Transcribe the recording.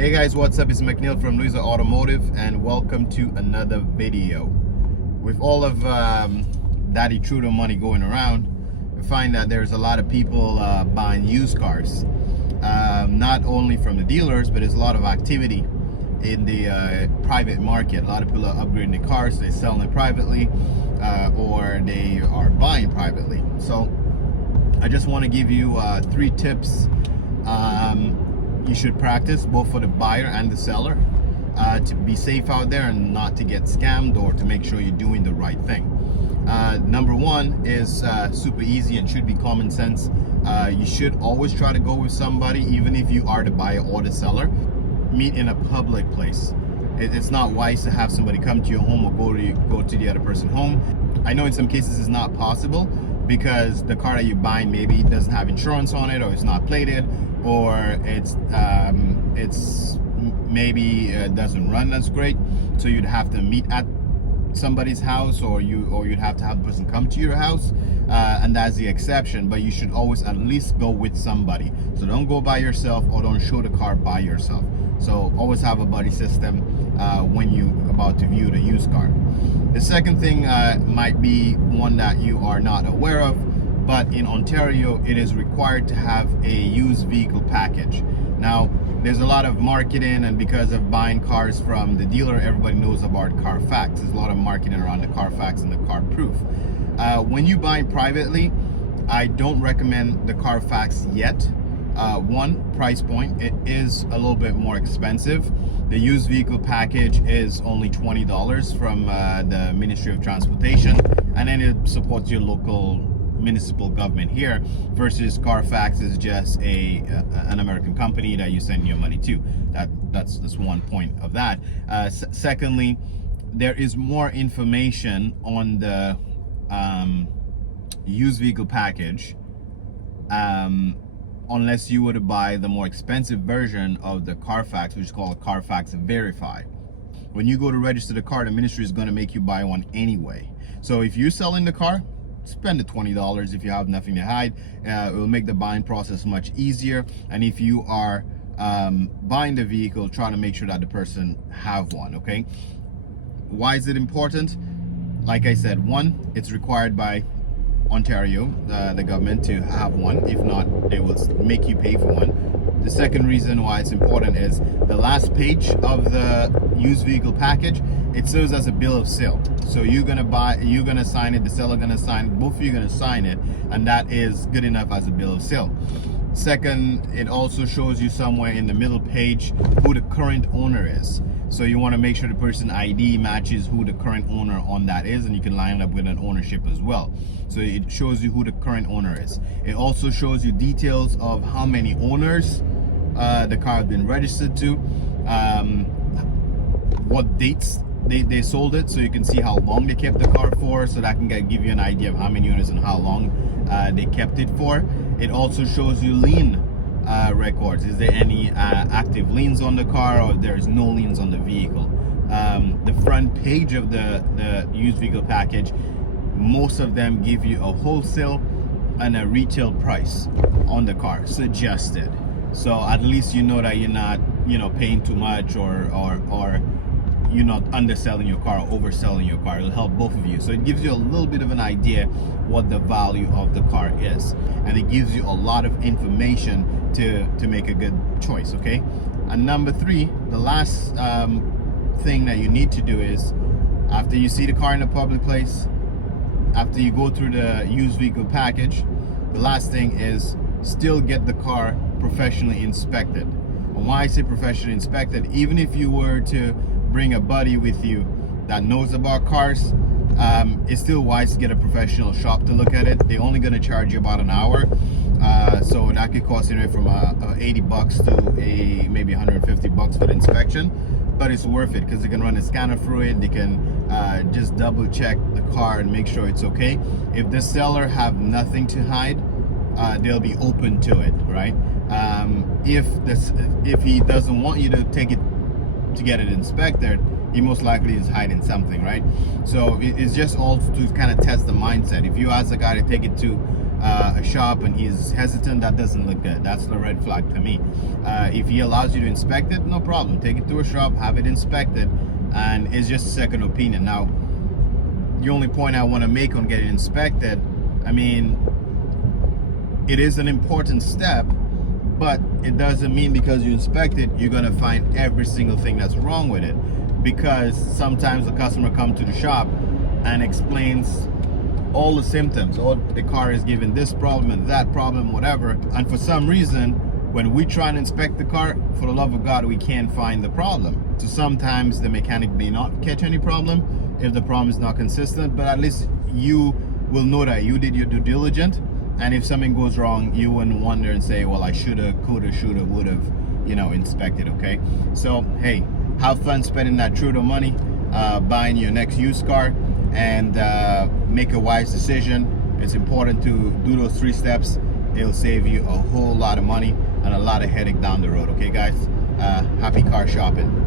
Hey guys, what's up? It's McNeil from Louison Automotive and welcome to another video. With all of Daddy Trudeau money going around, we find that there's a lot of people buying used cars. Not only from the dealers, but there's a lot of activity in the private market. A lot of people are upgrading the cars, they're selling it privately, or they are buying privately. So I just want to give you 3 tips you should practice, both for the buyer and the seller, to be safe out there and not to get scammed, or to make sure you're doing the right thing. Number 1 is super easy and should be common sense. You should always try to go with somebody, even if you are the buyer or the seller. Meet in a public place. It's not wise to have somebody come to your home or go to the other person's home. I know in some cases it's not possible because the car that you're buying maybe doesn't have insurance on it, or it's not plated, or it's maybe doesn't run as great. So you'd have to meet at somebody's house, or you'd have to have the person come to your house, and that's the exception. But you should always at least go with somebody. So don't go by yourself, or don't show the car by yourself. So always have a buddy system when you about to view the used car. The second thing might be one that you are not aware of, but in Ontario it is required to have a used vehicle package. Now there's a lot of marketing, and because of buying cars from the dealer, everybody knows about Carfax. There's a lot of marketing around the Carfax and the car proof. When you buy privately, I don't recommend the Carfax yet. One, price point, it is a little bit more expensive. The used vehicle package is only $20 from the Ministry of Transportation, and then it supports your local municipal government here, versus Carfax is just an American company that you send your money to. That's one point of that. Secondly, there is more information on the used vehicle package, unless you were to buy the more expensive version of the Carfax, which is called Carfax Verify. When you go to register the car, the ministry is going to make you buy one anyway. So if you're selling the car, spend the $20 if you have nothing to hide. It will make the buying process much easier. And if you are buying the vehicle, try to make sure that the person have one. Okay, why is it important? Like I said, 1, it's required by Ontario, the government, to have one. If not, they will make you pay for one. The second reason why it's important is the last page of the used vehicle package. It serves as a bill of sale. So you're gonna sign it, the seller gonna sign it, both of you gonna sign it, and that is good enough as a bill of sale. Second, it also shows you somewhere in the middle page who the current owner is. So you want to make sure the person ID matches who the current owner on that is, and you can line it up with an ownership as well. So it shows you who the current owner is. It also shows you details of how many owners the car has been registered to, what dates they sold it, so you can see how long they kept the car for, so that can give you an idea of how many owners and how long they kept it for. It also shows you lien records. Is there any active liens on the car, or there's no liens on the vehicle? The front page of the used vehicle package, most of them give you a wholesale and a retail price on the car suggested. So at least you know that you're not, paying too much, or you're not underselling your car or overselling your car. It'll help both of you. So it gives you a little bit of an idea what the value of the car is, and it gives you a lot of information to make a good choice. Okay, and number 3, the last thing that you need to do is, after you see the car in a public place, after you go through the used vehicle package, the last thing is still get the car professionally inspected. And why I say professionally inspected, even if you were to bring a buddy with you that knows about cars, it's still wise to get a professional shop to look at it. They're only going to charge you about an hour, so that could cost anywhere from $80 to maybe $150 for the inspection. But it's worth it because they can run a scanner through it. They can just double check the car and make sure it's okay. If the seller have nothing to hide, they'll be open to it, right? If he doesn't want you to take it to get it inspected, he most likely is hiding something, right? So it's just all to kind of test the mindset. If you ask the guy to take it to a shop and he's hesitant, that doesn't look good. That's the red flag to me. If he allows you to inspect it, no problem. Take it to a shop, have it inspected, and it's just a second opinion. Now, the only point I want to make on getting inspected, I mean, it is an important step, but it doesn't mean because you inspect it, you're going to find every single thing that's wrong with it. Because sometimes the customer comes to the shop and explains all the symptoms. Oh, the car is giving this problem and that problem, whatever. And for some reason, when we try and inspect the car, for the love of God, we can't find the problem. So sometimes the mechanic may not catch any problem if the problem is not consistent, but at least you will know that you did your due diligence. And if something goes wrong, you wouldn't wonder and say, well, I shoulda, coulda, shoulda, woulda, you know, inspected, okay? So, hey, have fun spending that trudeau money, buying your next used car, and make a wise decision. It's important to do those 3 steps. It'll save you a whole lot of money and a lot of headache down the road, okay, guys? Happy car shopping.